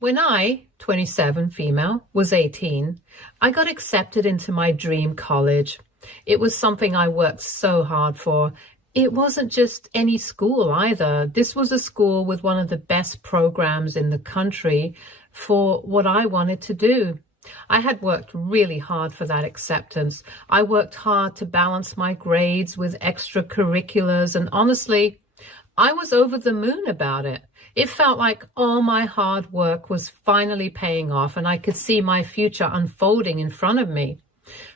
When I, 27 female, was 18, I got accepted into my dream college. It was something I worked so hard for. It wasn't just any school either. This was a school with one of the best programs in the country for what I wanted to do. I had worked really hard for that acceptance. I worked hard to balance my grades with extracurriculars, and honestly, I was over the moon about it. It felt like all my hard work was finally paying off and I could see my future unfolding in front of me.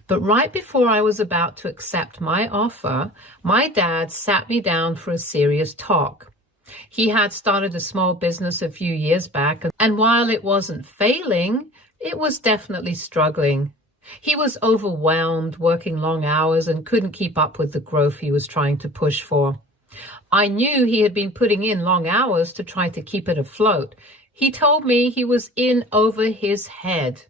But right before I was about to accept my offer, my dad sat me down for a serious talk. He had started a small business a few years back, and while it wasn't failing, it was definitely struggling. He was overwhelmed, working long hours, and couldn't keep up with the growth he was trying to push for. I knew he had been putting in long hours to try to keep it afloat. He told me he was in over his head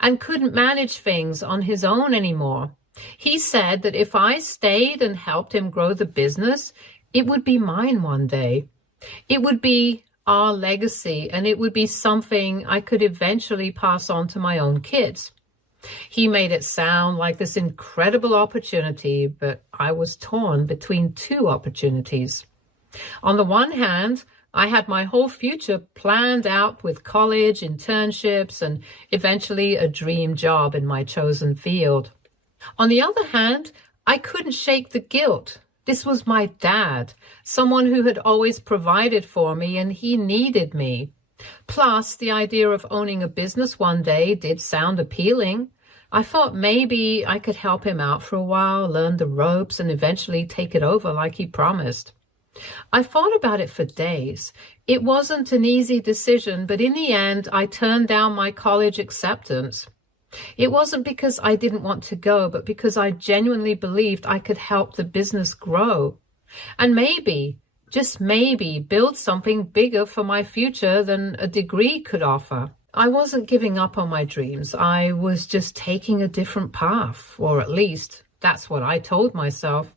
and couldn't manage things on his own anymore. He said that if I stayed and helped him grow the business, it would be mine one day. It would be our legacy, and it would be something I could eventually pass on to my own kids. He made it sound like this incredible opportunity, but I was torn between two opportunities. On the one hand, I had my whole future planned out with college, internships, and eventually a dream job in my chosen field. On the other hand, I couldn't shake the guilt. This was my dad, someone who had always provided for me, and he needed me. Plus, the idea of owning a business one day did sound appealing. I thought maybe I could help him out for a while, learn the ropes, and eventually take it over like he promised. I thought about it for days. It wasn't an easy decision, but in the end, I turned down my college acceptance. It wasn't because I didn't want to go, but because I genuinely believed I could help the business grow. And maybe, just maybe, build something bigger for my future than a degree could offer. I wasn't giving up on my dreams. I was just taking a different path, or at least that's what I told myself.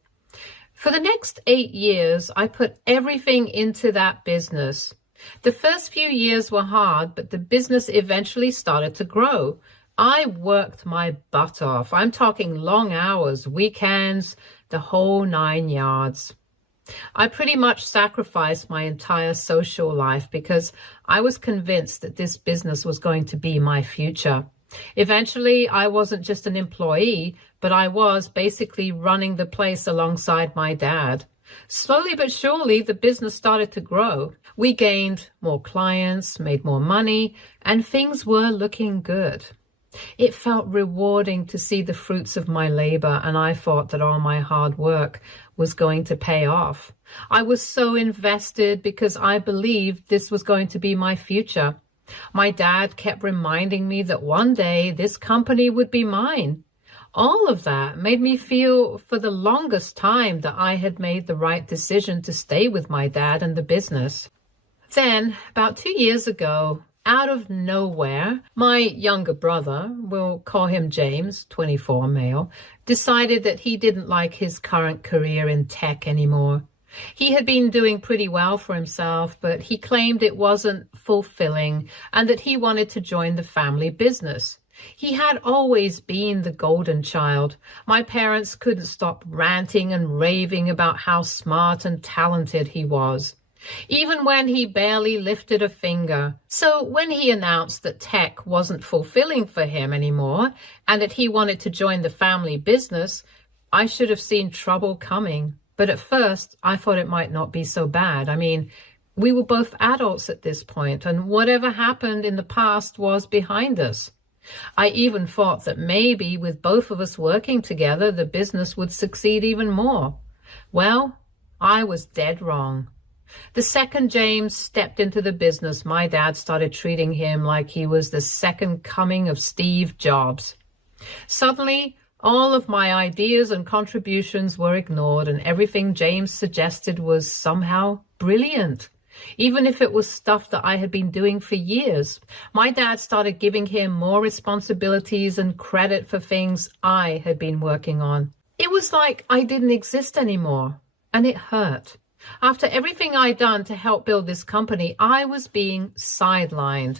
For the next 8 years, I put everything into that business. The first few years were hard, but the business eventually started to grow. I worked my butt off. I'm talking long hours, weekends, the whole 9 yards. I pretty much sacrificed my entire social life because I was convinced that this business was going to be my future. Eventually, I wasn't just an employee, but I was basically running the place alongside my dad. Slowly but surely, the business started to grow. We gained more clients, made more money, and things were looking good. It felt rewarding to see the fruits of my labor, and I thought that all my hard work was going to pay off. I was so invested because I believed this was going to be my future. My dad kept reminding me that one day this company would be mine. All of that made me feel for the longest time that I had made the right decision to stay with my dad and the business. Then, about 2 years ago, out of nowhere, my younger brother, we'll call him James, 24 male, decided that he didn't like his current career in tech anymore. He had been doing pretty well for himself, but he claimed it wasn't fulfilling and that he wanted to join the family business. He had always been the golden child. My parents couldn't stop ranting and raving about how smart and talented he was, even when he barely lifted a finger. So when he announced that tech wasn't fulfilling for him anymore and that he wanted to join the family business, I should have seen trouble coming. But at first, I thought it might not be so bad. I mean, we were both adults at this point, and whatever happened in the past was behind us. I even thought that maybe with both of us working together, the business would succeed even more. Well, I was dead wrong. The second James stepped into the business, my dad started treating him like he was the second coming of Steve Jobs. Suddenly, all of my ideas and contributions were ignored, and everything James suggested was somehow brilliant, even if it was stuff that I had been doing for years. My dad started giving him more responsibilities and credit for things I had been working on. It was like I didn't exist anymore, and it hurt. After everything I'd done to help build this company, I was being sidelined.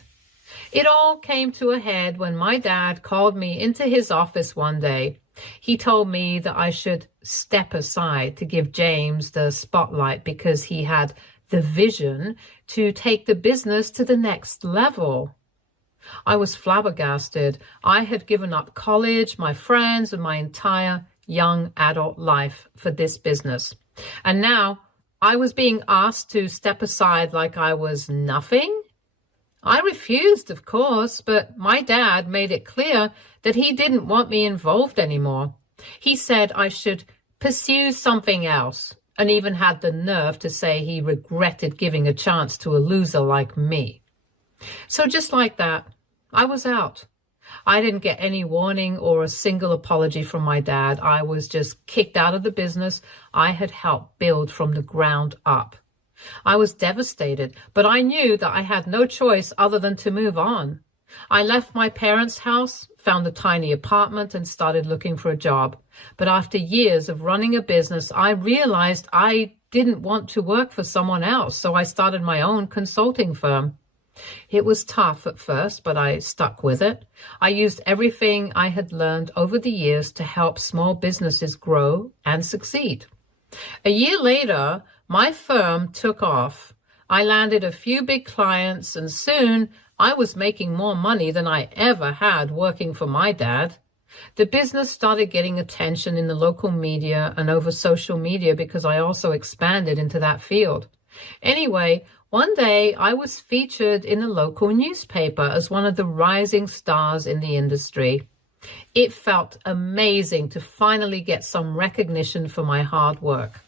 It all came to a head when my dad called me into his office one day. He told me that I should step aside to give James the spotlight because he had the vision to take the business to the next level. I was flabbergasted. I had given up college, my friends, and my entire young adult life for this business. And now I was being asked to step aside like I was nothing. I refused, of course, but my dad made it clear that he didn't want me involved anymore. He said I should pursue something else, and even had the nerve to say he regretted giving a chance to a loser like me. So just like that, I was out. I didn't get any warning or a single apology from my dad. I was just kicked out of the business I had helped build from the ground up. I was devastated, but I knew that I had no choice other than to move on. I left my parents' house, found a tiny apartment, and started looking for a job. But after years of running a business, I realized I didn't want to work for someone else, so I started my own consulting firm. It was tough at first, but I stuck with it. I used everything I had learned over the years to help small businesses grow and succeed. A year later, my firm took off. I landed a few big clients, and soon I was making more money than I ever had working for my dad. The business started getting attention in the local media and over social media because I also expanded into that field. Anyway, one day I was featured in a local newspaper as one of the rising stars in the industry. It felt amazing to finally get some recognition for my hard work.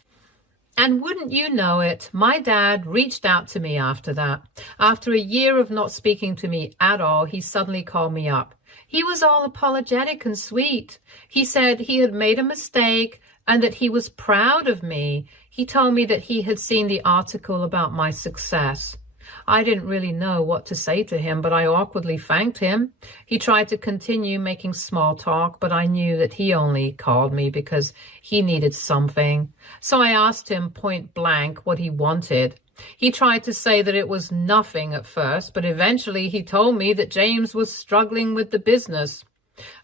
And wouldn't you know it, my dad reached out to me after that. After a year of not speaking to me at all, he suddenly called me up. He was all apologetic and sweet. He said he had made a mistake and that he was proud of me. He told me that he had seen the article about my success. I didn't really know what to say to him, but I awkwardly thanked him. He tried to continue making small talk, but I knew that he only called me because he needed something. So I asked him point blank what he wanted. He tried to say that it was nothing at first, but eventually he told me that James was struggling with the business.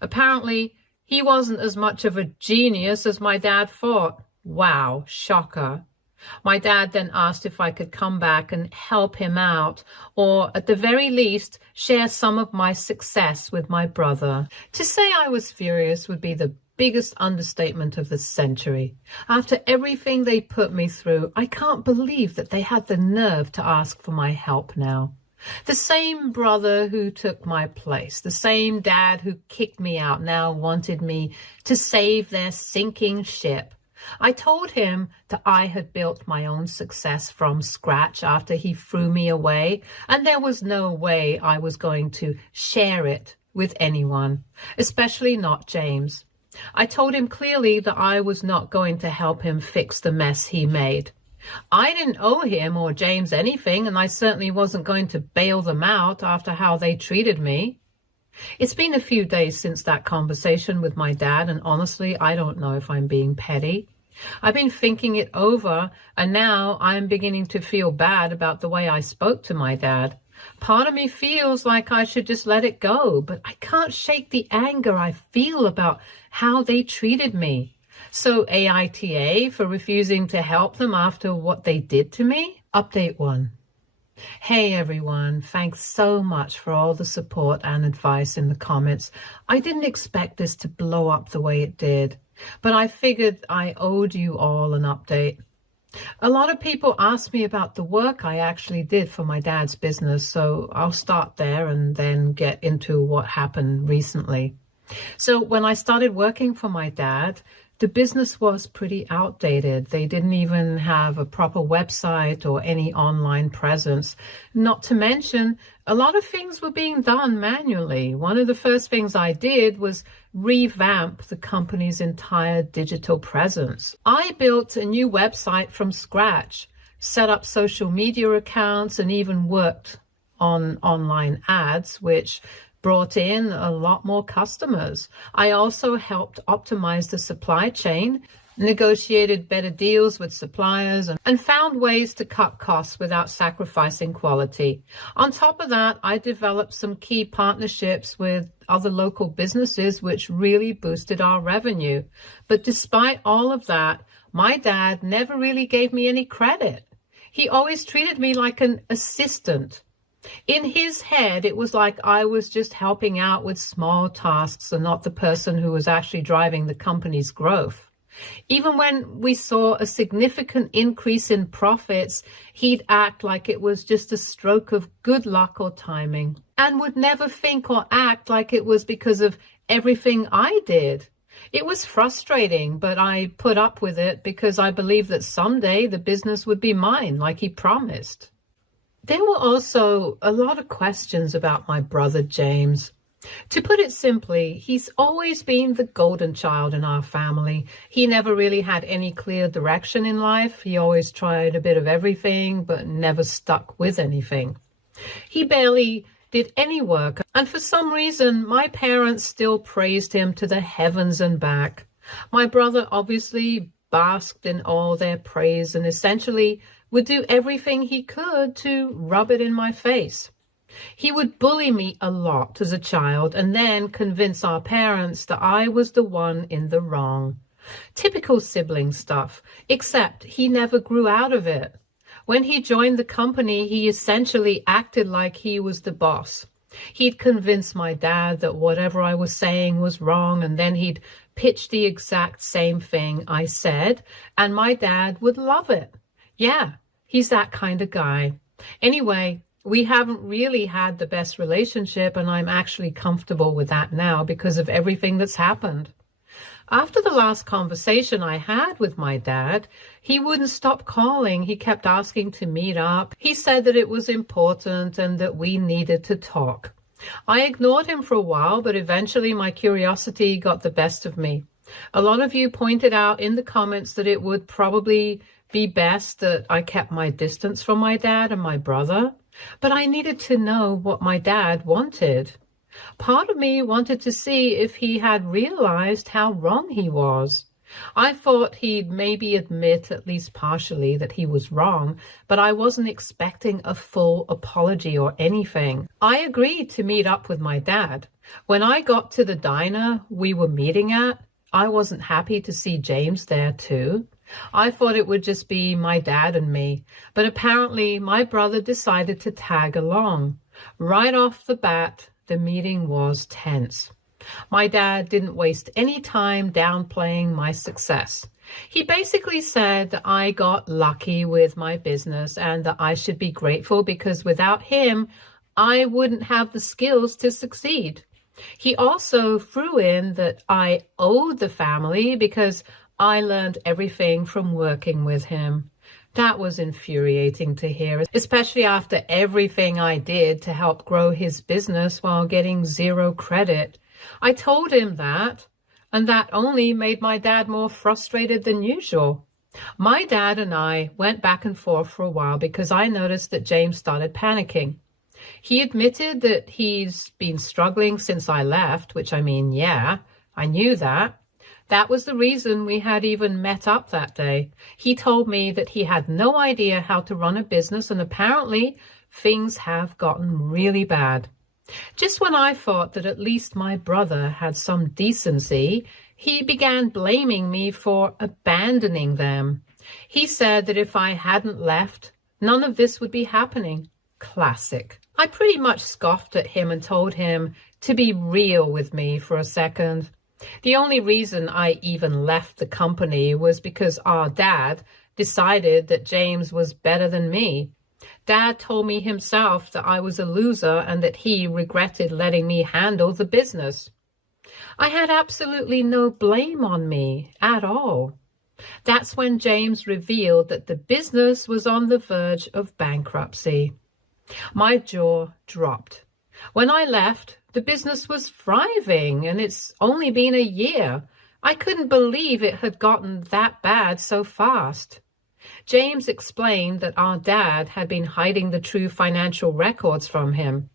Apparently, he wasn't as much of a genius as my dad thought. Wow, shocker. My dad then asked if I could come back and help him out, or at the very least, share some of my success with my brother. To say I was furious would be the biggest understatement of the century. After everything they put me through, I can't believe that they had the nerve to ask for my help now. The same brother who took my place, the same dad who kicked me out now wanted me to save their sinking ship. I told him that I had built my own success from scratch after he threw me away, and there was no way I was going to share it with anyone, especially not James. I told him clearly that I was not going to help him fix the mess he made. I didn't owe him or James anything, and I certainly wasn't going to bail them out after how they treated me. It's been a few days since that conversation with my dad, and honestly, I don't know if I'm being petty. I've been thinking it over, and now I'm beginning to feel bad about the way I spoke to my dad. Part of me feels like I should just let it go, but I can't shake the anger I feel about how they treated me. So AITA for refusing to help them after what they did to me? Update 1. Hey everyone, thanks so much for all the support and advice in the comments. I didn't expect this to blow up the way it did, but I figured I owed you all an update. A lot of people asked me about the work I actually did for my dad's business, so I'll start there and then get into what happened recently. So when I started working for my dad, the business was pretty outdated. They didn't even have a proper website or any online presence. Not to mention, a lot of things were being done manually. One of the first things I did was revamp the company's entire digital presence. I built a new website from scratch, set up social media accounts, and even worked on online ads, which brought in a lot more customers. I also helped optimize the supply chain negotiated better deals with suppliers, and found ways to cut costs without sacrificing quality. On top of that, I developed some key partnerships with other local businesses, which really boosted our revenue. But despite all of that, my dad never really gave me any credit. He always treated me like an assistant. In his head, it was like I was just helping out with small tasks and not the person who was actually driving the company's growth. Even when we saw a significant increase in profits, he'd act like it was just a stroke of good luck or timing, and would never think or act like it was because of everything I did. It was frustrating, but I put up with it because I believed that someday the business would be mine, like he promised. There were also a lot of questions about my brother James. To put it simply, he's always been the golden child in our family. He never really had any clear direction in life. He always tried a bit of everything, but never stuck with anything. He barely did any work, and for some reason, my parents still praised him to the heavens and back. My brother obviously basked in all their praise and essentially would do everything he could to rub it in my face. He would bully me a lot as a child and then convince our parents that I was the one in the wrong. Typical sibling stuff, except he never grew out of it. When he joined the company, he essentially acted like he was the boss. He'd convince my dad that whatever I was saying was wrong, and then he'd pitch the exact same thing I said, and my dad would love it. Yeah, he's that kind of guy. Anyway, we haven't really had the best relationship, and I'm actually comfortable with that now because of everything that's happened. After the last conversation I had with my dad, he wouldn't stop calling. He kept asking to meet up. He said that it was important and that we needed to talk. I ignored him for a while, but eventually my curiosity got the best of me. A lot of you pointed out in the comments that it would probably be best that I kept my distance from my dad and my brother. But I needed to know what my dad wanted. Part of me wanted to see if he had realized how wrong he was. I thought he'd maybe admit, at least partially, that he was wrong, but I wasn't expecting a full apology or anything. I agreed to meet up with my dad. When I got to the diner we were meeting at, I wasn't happy to see James there too. I thought it would just be my dad and me, but apparently my brother decided to tag along. Right off the bat, the meeting was tense. My dad didn't waste any time downplaying my success. He basically said that I got lucky with my business and that I should be grateful because without him, I wouldn't have the skills to succeed. He also threw in that I owed the family because I learned everything from working with him. That was infuriating to hear, especially after everything I did to help grow his business while getting zero credit. I told him that, and that only made my dad more frustrated than usual. My dad and I went back and forth for a while because I noticed that James started panicking. He admitted that he's been struggling since I left, which yeah, I knew that. That was the reason we had even met up that day. He told me that he had no idea how to run a business, and apparently things have gotten really bad. Just when I thought that at least my brother had some decency, he began blaming me for abandoning them. He said that if I hadn't left, none of this would be happening. Classic. I pretty much scoffed at him and told him to be real with me for a second. The only reason I even left the company was because our dad decided that James was better than me. Dad told me himself that I was a loser and that he regretted letting me handle the business. I had absolutely no blame on me at all. That's when James revealed that the business was on the verge of bankruptcy. My jaw dropped. When I left, the business was thriving, and it's only been a year. I couldn't believe it had gotten that bad so fast. James explained that our dad had been hiding the true financial records from him.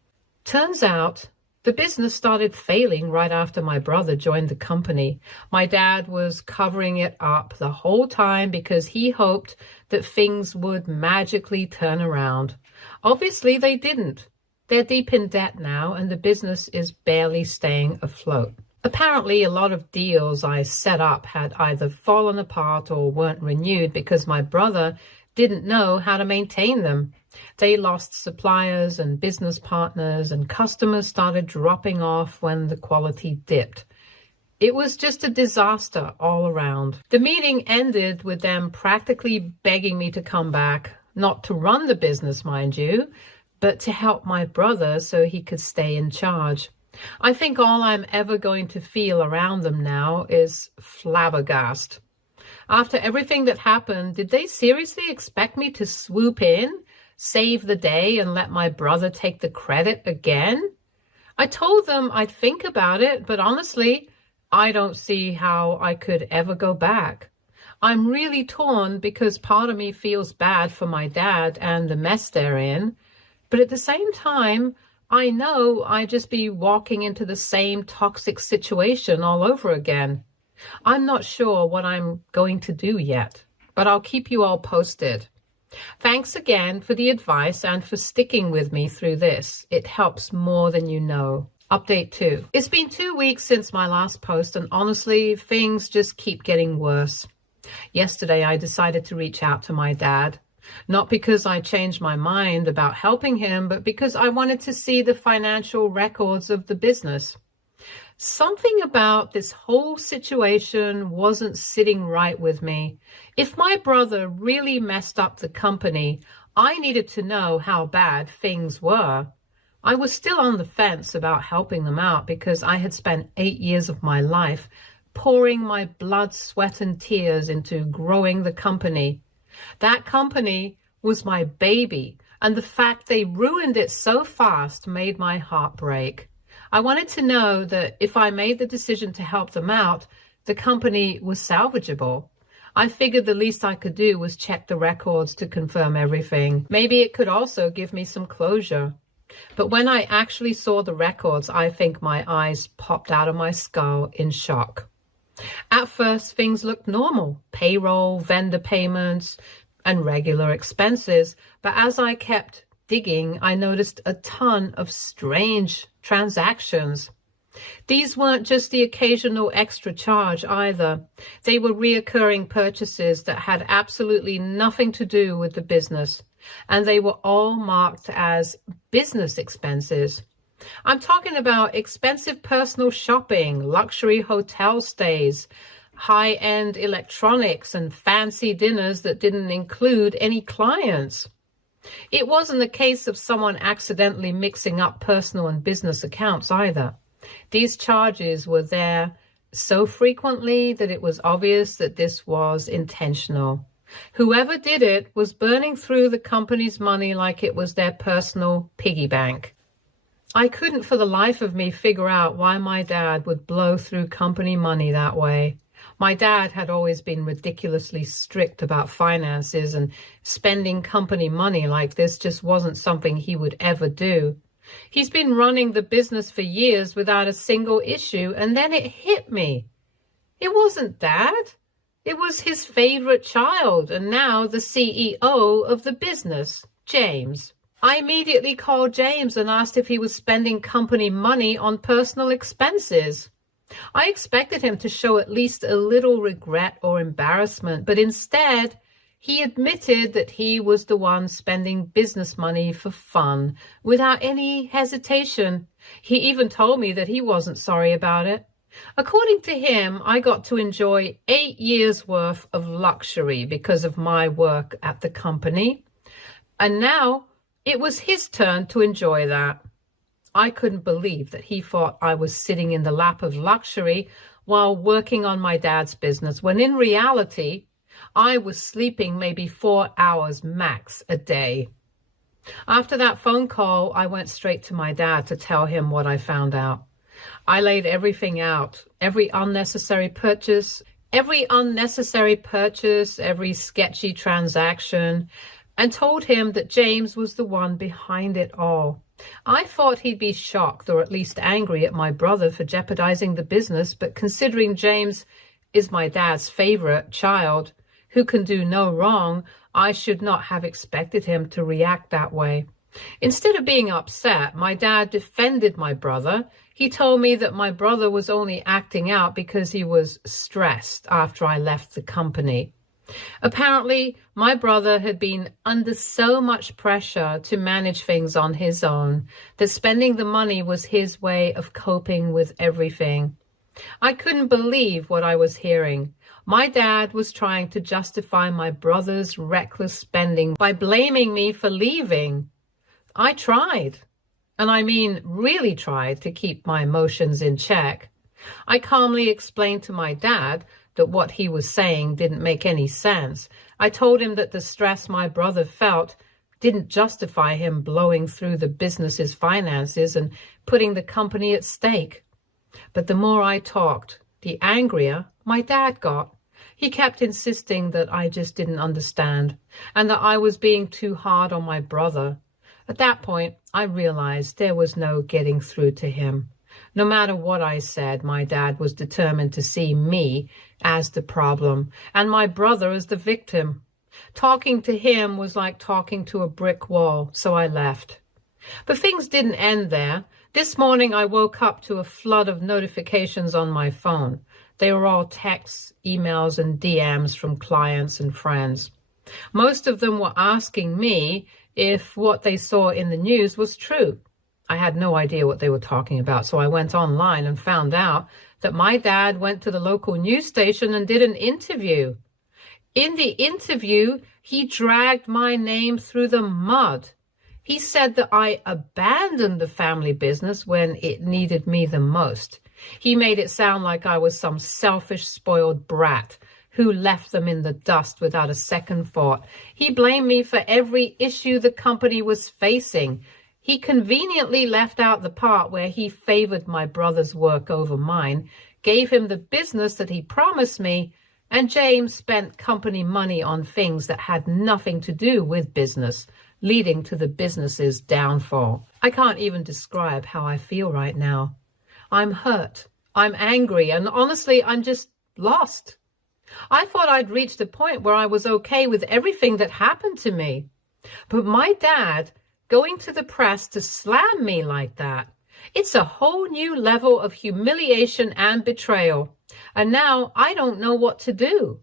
Turns out, The business started failing right after my brother joined the company. My dad was covering it up the whole time because he hoped that things would magically turn around. Obviously, they didn't. They're deep in debt now, and the business is barely staying afloat. Apparently, a lot of deals I set up had either fallen apart or weren't renewed because my brother didn't know how to maintain them. They lost suppliers and business partners, and customers started dropping off when the quality dipped. It was just a disaster all around. The meeting ended with them practically begging me to come back, not to run the business, mind you, but to help my brother so he could stay in charge. I think all I'm ever going to feel around them now is flabbergasted. After everything that happened, did they seriously expect me to swoop in, save the day, and let my brother take the credit again? I told them I'd think about it, but honestly, I don't see how I could ever go back. I'm really torn because part of me feels bad for my dad and the mess they're in, but at the same time, I know I'd just be walking into the same toxic situation all over again. I'm not sure what I'm going to do yet, but I'll keep you all posted. Thanks again for the advice and for sticking with me through this. It helps more than you know. Update 2. It's been 2 weeks since my last post, and honestly, things just keep getting worse. Yesterday, I decided to reach out to my dad. Not because I changed my mind about helping him, but because I wanted to see the financial records of the business. Something about this whole situation wasn't sitting right with me. If my brother really messed up the company, I needed to know how bad things were. I was still on the fence about helping them out because I had spent 8 years of my life pouring my blood, sweat, and tears into growing the company. That company was my baby, and the fact they ruined it so fast made my heart break. I wanted to know that if I made the decision to help them out, the company was salvageable. I figured the least I could do was check the records to confirm everything. Maybe it could also give me some closure. But when I actually saw the records, I think my eyes popped out of my skull in shock. At first, things looked normal: payroll, vendor payments, and regular expenses. But as I kept digging, I noticed a ton of strange transactions. These weren't just the occasional extra charge either. They were reoccurring purchases that had absolutely nothing to do with the business, and they were all marked as business expenses. I'm talking about expensive personal shopping, luxury hotel stays, high-end electronics, and fancy dinners that didn't include any clients. It wasn't the case of someone accidentally mixing up personal and business accounts either. These charges were there so frequently that it was obvious that this was intentional. Whoever did it was burning through the company's money like it was their personal piggy bank. I couldn't for the life of me figure out why my dad would blow through company money that way. My dad had always been ridiculously strict about finances, and spending company money like this just wasn't something he would ever do. He's been running the business for years without a single issue, and then it hit me. It wasn't Dad. It was his favorite child, and now the CEO of the business, James. I immediately called James and asked if he was spending company money on personal expenses. I expected him to show at least a little regret or embarrassment, but instead, he admitted that he was the one spending business money for fun, without any hesitation. He even told me that he wasn't sorry about it. According to him, I got to enjoy 8 years' worth of luxury because of my work at the company. And now it was his turn to enjoy that. I couldn't believe that he thought I was sitting in the lap of luxury while working on my dad's business, when in reality, I was sleeping maybe 4 hours max a day. After that phone call, I went straight to my dad to tell him what I found out. I laid everything out, every unnecessary purchase, every sketchy transaction, and told him that James was the one behind it all. I thought he'd be shocked or at least angry at my brother for jeopardizing the business, but considering James is my dad's favorite child who can do no wrong, I should not have expected him to react that way. Instead of being upset, my dad defended my brother. He told me that my brother was only acting out because he was stressed after I left the company. Apparently, my brother had been under so much pressure to manage things on his own that spending the money was his way of coping with everything. I couldn't believe what I was hearing. My dad was trying to justify my brother's reckless spending by blaming me for leaving. I tried, and I mean really tried, to keep my emotions in check. I calmly explained to my dad that what he was saying didn't make any sense. I told him that the stress my brother felt didn't justify him blowing through the business's finances and putting the company at stake. But the more I talked, the angrier my dad got. He kept insisting that I just didn't understand and that I was being too hard on my brother. At that point, I realized there was no getting through to him. No matter what I said, my dad was determined to see me as the problem and my brother as the victim. Talking to him was like talking to a brick wall, so I left. But things didn't end there. This morning I woke up to a flood of notifications on my phone. They were all texts, emails, and DMs from clients and friends. Most of them were asking me if what they saw in the news was true. I had no idea what they were talking about, so I went online and found out that my dad went to the local news station and did an interview. In the interview, he dragged my name through the mud. He said that I abandoned the family business when it needed me the most. He made it sound like I was some selfish, spoiled brat who left them in the dust without a second thought. He blamed me for every issue the company was facing. He conveniently left out the part where he favored my brother's work over mine, gave him the business that he promised me, and James spent company money on things that had nothing to do with business, leading to the business's downfall. I can't even describe how I feel right now. I'm hurt, I'm angry, and honestly, I'm just lost. I thought I'd reached a point where I was okay with everything that happened to me. But my dad going to the press to slam me like that, it's a whole new level of humiliation and betrayal. And now I don't know what to do.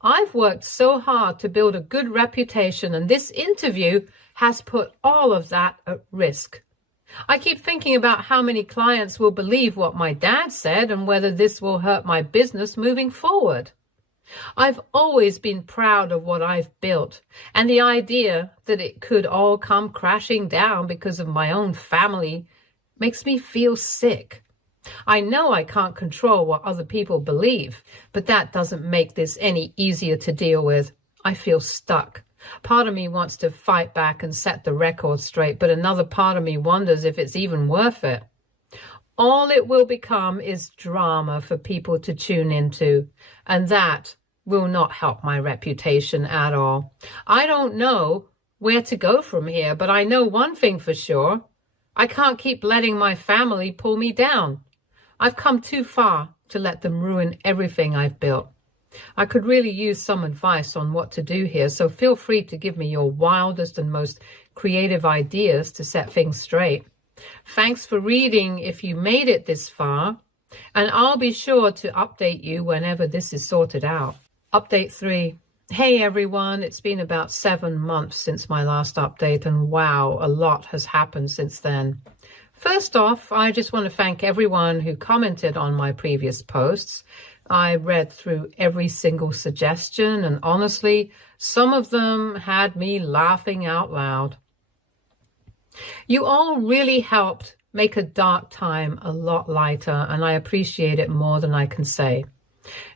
I've worked so hard to build a good reputation, and this interview has put all of that at risk. I keep thinking about how many clients will believe what my dad said and whether this will hurt my business moving forward. I've always been proud of what I've built, and the idea that it could all come crashing down because of my own family makes me feel sick. I know I can't control what other people believe, but that doesn't make this any easier to deal with. I feel stuck. Part of me wants to fight back and set the record straight, but another part of me wonders if it's even worth it. All it will become is drama for people to tune into, and that will not help my reputation at all. I don't know where to go from here, but I know one thing for sure. I can't keep letting my family pull me down. I've come too far to let them ruin everything I've built. I could really use some advice on what to do here, so feel free to give me your wildest and most creative ideas to set things straight. Thanks for reading if you made it this far, and I'll be sure to update you whenever this is sorted out. Update 3. Hey everyone, it's been about 7 months since my last update, and wow, a lot has happened since then. First off, I just want to thank everyone who commented on my previous posts. I read through every single suggestion, and honestly, some of them had me laughing out loud. You all really helped make a dark time a lot lighter, and I appreciate it more than I can say.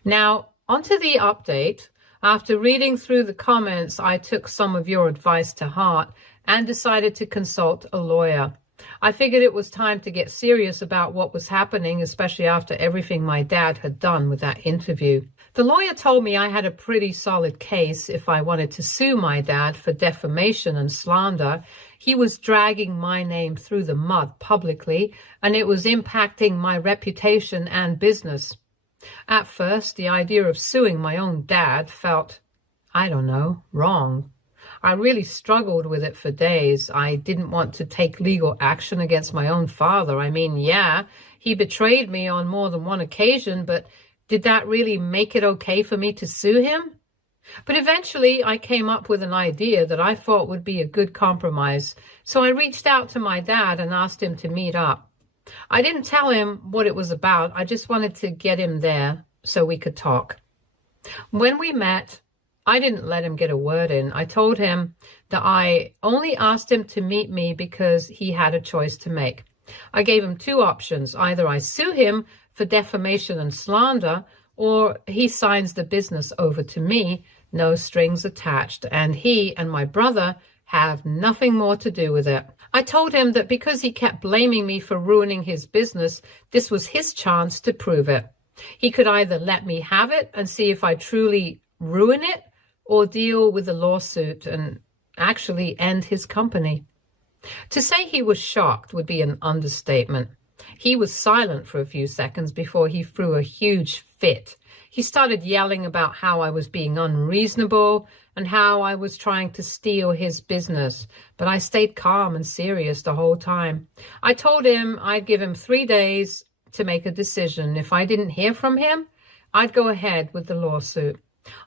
Now, onto the update. After reading through the comments, I took some of your advice to heart and decided to consult a lawyer. I figured it was time to get serious about what was happening, especially after everything my dad had done with that interview. The lawyer told me I had a pretty solid case if I wanted to sue my dad for defamation and slander. He was dragging my name through the mud publicly, and it was impacting my reputation and business. At first, the idea of suing my own dad felt, I don't know, wrong. I really struggled with it for days. I didn't want to take legal action against my own father. I mean, yeah, he betrayed me on more than one occasion, but did that really make it okay for me to sue him? But eventually I came up with an idea that I thought would be a good compromise. So I reached out to my dad and asked him to meet up. I didn't tell him what it was about. I just wanted to get him there so we could talk. When we met, I didn't let him get a word in. I told him that I only asked him to meet me because he had a choice to make. I gave him two options. Either I sue him for defamation and slander, or he signs the business over to me, no strings attached, and he and my brother have nothing more to do with it. I told him that because he kept blaming me for ruining his business, this was his chance to prove it. He could either let me have it and see if I truly ruin it, or deal with the lawsuit and actually end his company. To say he was shocked would be an understatement. He was silent for a few seconds before he threw a huge fit. He started yelling about how I was being unreasonable and how I was trying to steal his business, but I stayed calm and serious the whole time. I told him I'd give him 3 days to make a decision. If I didn't hear from him, I'd go ahead with the lawsuit.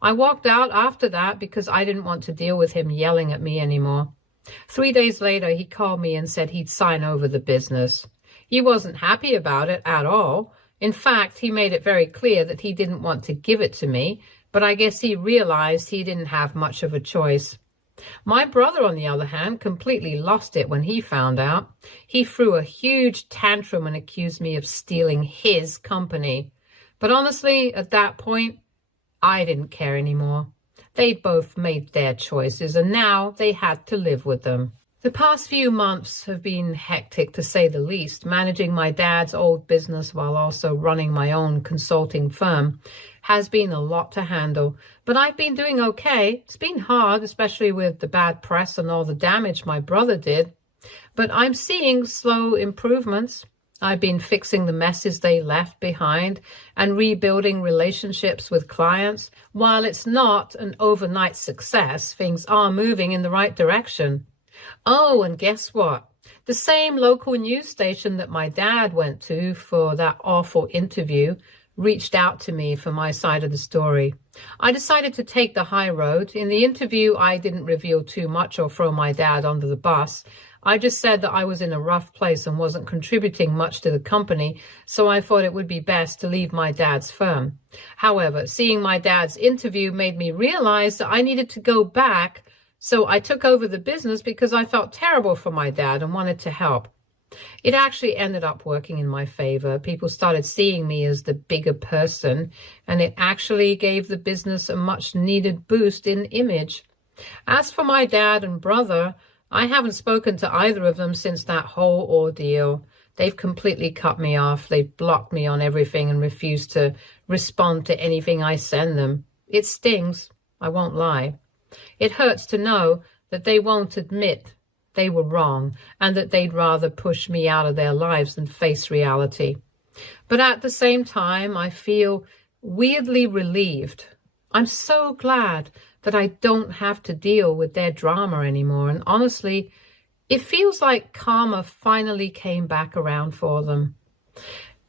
I walked out after that because I didn't want to deal with him yelling at me anymore. 3 days later, he called me and said he'd sign over the business. He wasn't happy about it at all. In fact, he made it very clear that he didn't want to give it to me, but I guess he realized he didn't have much of a choice. My brother, on the other hand, completely lost it when he found out. He threw a huge tantrum and accused me of stealing his company. But honestly, at that point, I didn't care anymore. They'd both made their choices, and now they had to live with them. The past few months have been hectic, to say the least. Managing my dad's old business while also running my own consulting firm has been a lot to handle, but I've been doing okay. It's been hard, especially with the bad press and all the damage my brother did, but I'm seeing slow improvements. I've been fixing the messes they left behind and rebuilding relationships with clients. While it's not an overnight success, things are moving in the right direction. Oh, and guess what? The same local news station that my dad went to for that awful interview reached out to me for my side of the story. I decided to take the high road. In the interview, I didn't reveal too much or throw my dad under the bus. I just said that I was in a rough place and wasn't contributing much to the company, so I thought it would be best to leave my dad's firm. However, seeing my dad's interview made me realize that I needed to go back, so I took over the business because I felt terrible for my dad and wanted to help. It actually ended up working in my favor. People started seeing me as the bigger person, and it actually gave the business a much-needed boost in image. As for my dad and brother, I haven't spoken to either of them since that whole ordeal. They've completely cut me off. They've blocked me on everything and refused to respond to anything I send them. It stings, I won't lie. It hurts to know that they won't admit they were wrong and that they'd rather push me out of their lives than face reality. But at the same time, I feel weirdly relieved. I'm so glad that I don't have to deal with their drama anymore. And honestly, it feels like karma finally came back around for them.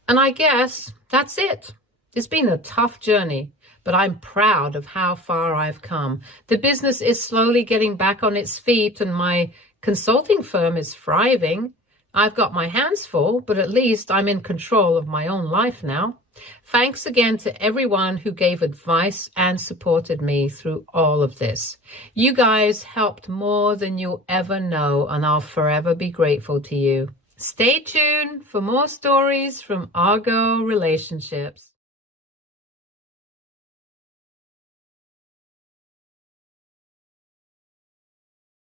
And I guess that's it. It's been a tough journey, but I'm proud of how far I've come. The business is slowly getting back on its feet and my consulting firm is thriving. I've got my hands full, but at least I'm in control of my own life now. Thanks again to everyone who gave advice and supported me through all of this. You guys helped more than you'll ever know, and I'll forever be grateful to you. Stay tuned for more stories from Argo Relationships.